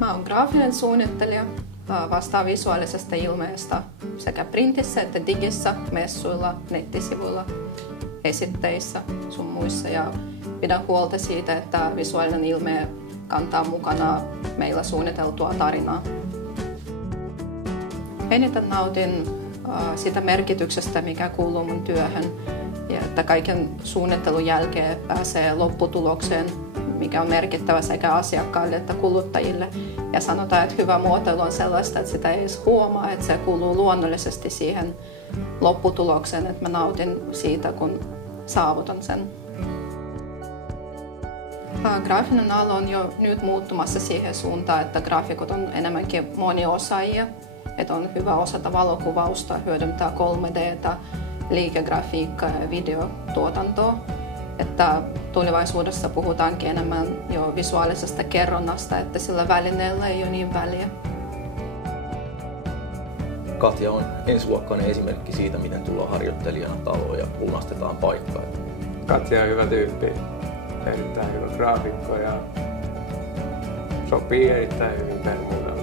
Mä oon graafinen suunnittelija, vastaan visuaalisesta ilmeestä sekä printissä että digissä, messuilla, nettisivuilla, esitteissä sun muissa ja pidän huolta siitä, että visuaalinen ilme kantaa mukana meillä suunniteltua tarinaa. Eniten nautin sitä merkityksestä, mikä kuuluu mun työhön ja että kaiken suunnittelun jälkeen pääsee lopputulokseen, mikä on merkittävä sekä asiakkaille että kuluttajille. Ja sanotaan, että hyvä muotoilu on sellaista, että sitä ei edes huomaa, että se kuuluu luonnollisesti siihen lopputulokseen, että mä nautin siitä, kun saavutan sen. Graafinen ala on jo nyt muuttumassa siihen suuntaan, että graafikot on enemmänkin moniosaajia. Että on hyvä osata valokuvausta, hyödyntää 3D:tä, liikegrafiikkaa ja videotuotantoa. Että tulevaisuudessa puhutaankin enemmän jo visuaalisesta kerronnasta, että sillä välineellä ei ole niin väliä. Katja on ensiluokkainen esimerkki siitä, miten tullaan harjoittelijana taloon ja lunastetaan paikkaa. Katja on hyvä tyyppi, erittäin hyvä graafikko ja sopii erittäin hyvin tähän mukaan.